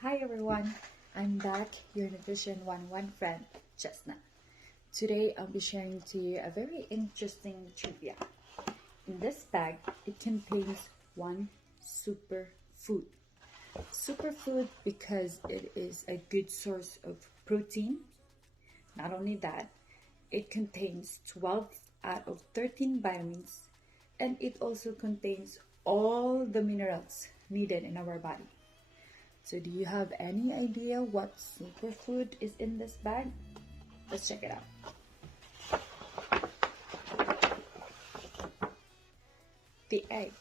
Hi everyone, I'm back, your Nutrition 101 friend, Chesna. Today I'll be sharing to you a very interesting trivia. In this bag, it contains one superfood. Superfood because it is a good source of protein. Not only that, it contains 12 out of 13 vitamins, and it also contains all the minerals needed in our body. So do you have any idea what superfood is in this bag? Let's check it out. The egg.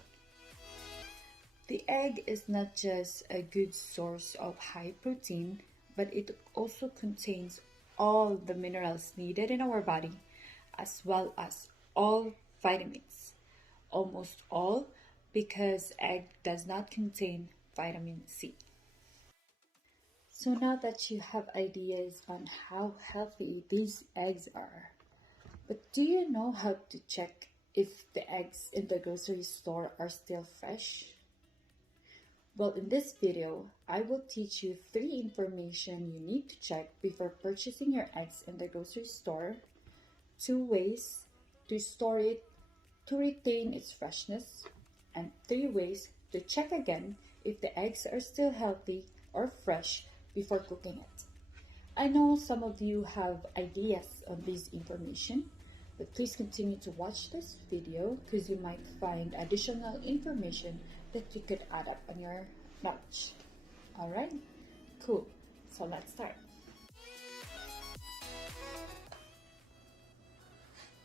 The egg is not just a good source of high protein, but it also contains all the minerals needed in our body, as well as all vitamins. Almost all, because egg does not contain vitamin C. So now that you have ideas on how healthy these eggs are, but do you know how to check if the eggs in the grocery store are still fresh? Well, in this video, I will teach you 3 information you need to check before purchasing your eggs in the grocery store, 2 ways to store it to retain its freshness, and 3 ways to check again if the eggs are still healthy or fresh before cooking it. I know some of you have ideas on this information, but please continue to watch this video because you might find additional information that you could add up on your knowledge. Alright, cool. So let's start.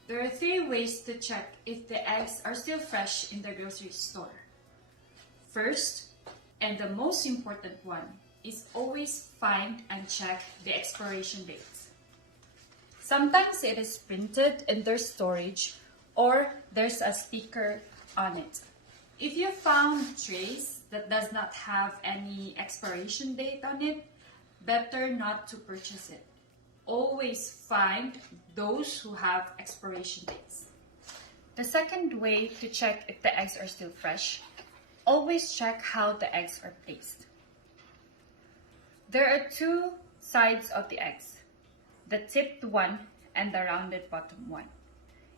There are 3 ways to check if the eggs are still fresh in the grocery store. First, and the most important one, is always find and check the expiration dates. Sometimes it is printed in their storage or there's a sticker on it. If you found trays that does not have any expiration date on it, better not to purchase it. Always find those who have expiration dates. The second way to check if the eggs are still fresh, always check how the eggs are placed. There are 2 sides of the eggs, the tipped one and the rounded bottom one.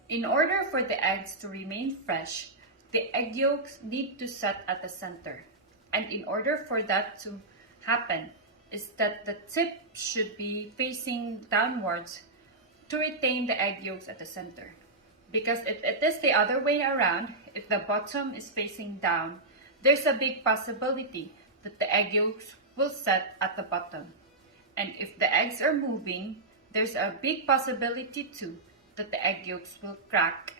In order for the eggs to remain fresh, the egg yolks need to set at the center. And in order for that to happen, is that the tip should be facing downwards to retain the egg yolks at the center. Because if it is the other way around, if the bottom is facing down, there's a big possibility that the egg yolks will set at the bottom. And if the eggs are moving, there's a big possibility too that the egg yolks will crack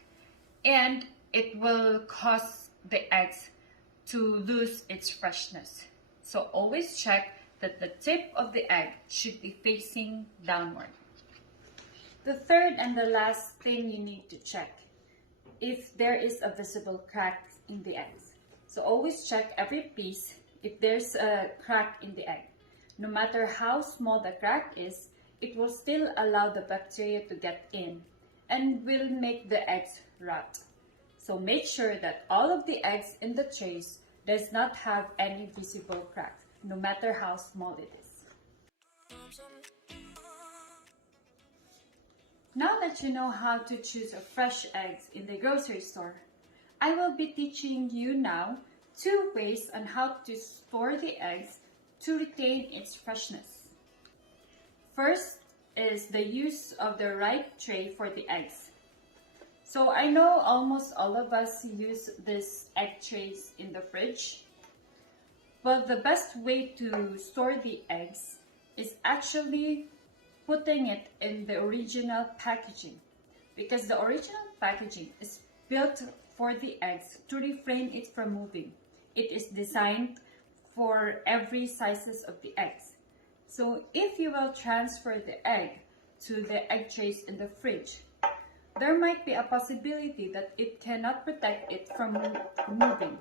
and it will cause the eggs to lose its freshness. So always check that the tip of the egg should be facing downward. The third and the last thing you need to check if there is a visible crack in the eggs. So always check every piece if there's a crack in the egg. No matter how small the crack is, it will still allow the bacteria to get in and will make the eggs rot. So make sure that all of the eggs in the trays does not have any visible cracks, no matter how small it is. Now that you know how to choose a fresh eggs in the grocery store, I will be teaching you now 2 ways on how to store the eggs to retain its freshness. First is the use of the right tray for the eggs. So I know almost all of us use these egg trays in the fridge, but the best way to store the eggs is actually putting it in the original packaging, because the original packaging is built for the eggs to refrain it from moving. It is designed for every sizes of the eggs. So if you will transfer the egg to the egg trays in the fridge, there might be a possibility that it cannot protect it from moving.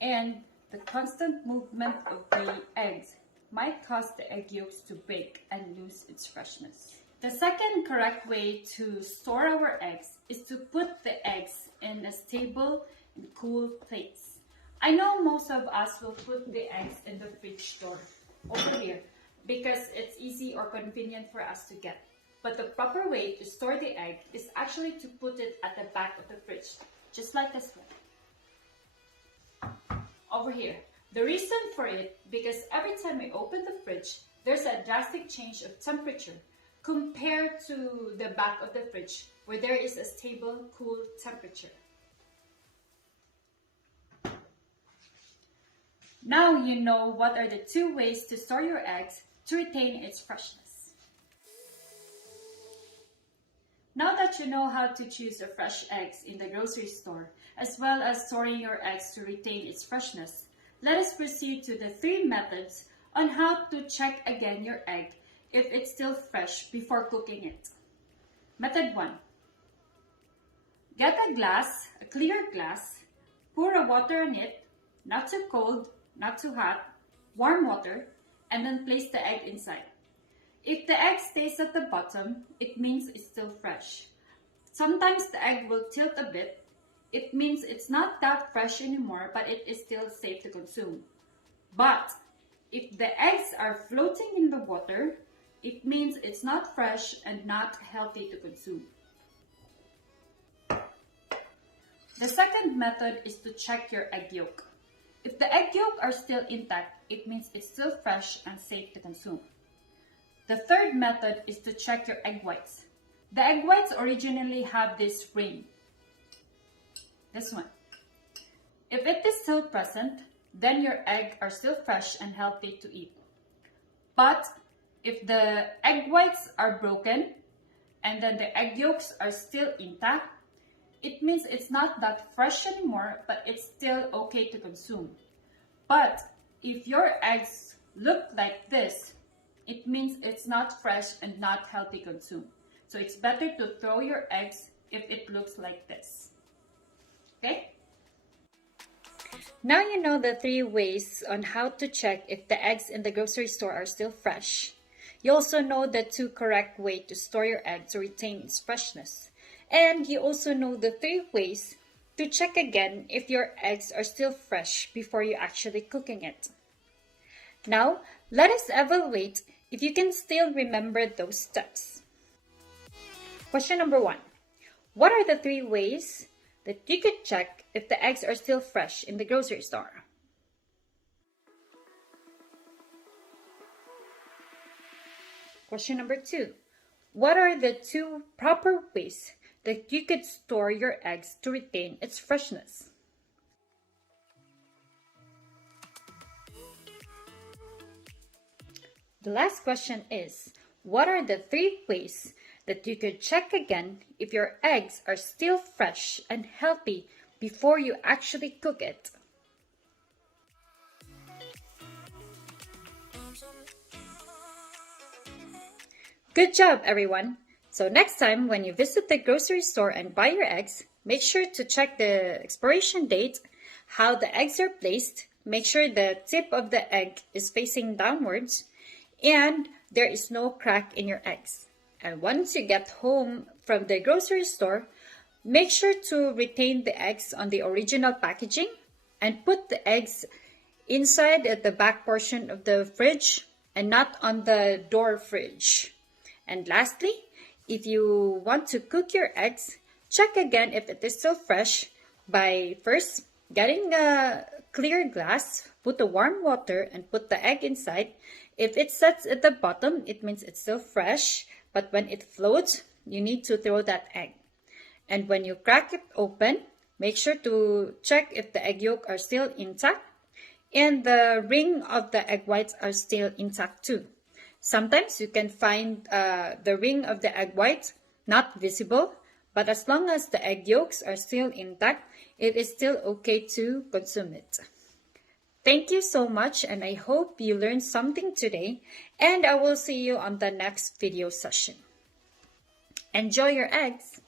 And the constant movement of the eggs might cause the egg yolks to break and lose its freshness. The second correct way to store our eggs is to put the eggs in a stable and cool place. I know most of us will put the eggs in the fridge door over here because it's easy or convenient for us to get. But the proper way to store the egg is actually to put it at the back of the fridge, just like this one. Over here. The reason for it, because every time we open the fridge, there's a drastic change of temperature compared to the back of the fridge where there is a stable, cool temperature. Now you know what are the two ways to store your eggs to retain its freshness. Now that you know how to choose the fresh eggs in the grocery store, as well as storing your eggs to retain its freshness, let us proceed to the 3 methods on how to check again your egg if it's still fresh before cooking it. Method 1. Get a glass, a clear glass, pour a water in it, not too cold, not too hot, warm water, and then place the egg inside. If the egg stays at the bottom, it means it's still fresh. Sometimes the egg will tilt a bit. It means it's not that fresh anymore, but it is still safe to consume. But if the eggs are floating in the water, it means it's not fresh and not healthy to consume. The second method is to check your egg yolk. If the egg yolk are still intact, it means it's still fresh and safe to consume. The third method is to check your egg whites. The egg whites originally have this ring. This one. If it is still present, then your eggs are still fresh and healthy to eat. But if the egg whites are broken and then the egg yolks are still intact, it means it's not that fresh anymore, but it's still okay to consume. But if your eggs look like this, it means it's not fresh and not healthy to consume. So it's better to throw your eggs if it looks like this. Okay? Now you know the 3 ways on how to check if the eggs in the grocery store are still fresh. You also know the 2 correct ways to store your egg to retain its freshness. And you also know the 3 ways to check again if your eggs are still fresh before you actually cooking it. Now, let us evaluate if you can still remember those steps. Question number 1. What are the 3 ways that you could check if the eggs are still fresh in the grocery store? Question number 2. What are the 2 proper ways that you could store your eggs to retain its freshness? The last question is, what are the 3 ways that you could check again if your eggs are still fresh and healthy before you actually cook it? Good job, everyone! So next time when you visit the grocery store and buy your eggs, make sure to check the expiration date, how the eggs are placed, make sure the tip of the egg is facing downwards, and there is no crack in your eggs. And once you get home from the grocery store, make sure to retain the eggs on the original packaging and put the eggs inside at the back portion of the fridge and not on the door fridge. And lastly, if you want to cook your eggs, check again if it is still fresh by first getting a clear glass, put the warm water and put the egg inside. If it sets at the bottom, it means it's still fresh, but when it floats, you need to throw that egg. And when you crack it open, make sure to check if the egg yolk are still intact and the ring of the egg whites are still intact too. Sometimes you can find the ring of the egg whites not visible, but as long as the egg yolks are still intact, it is still okay to consume it. Thank you so much, and I hope you learned something today, and I will see you on the next video session. Enjoy your eggs!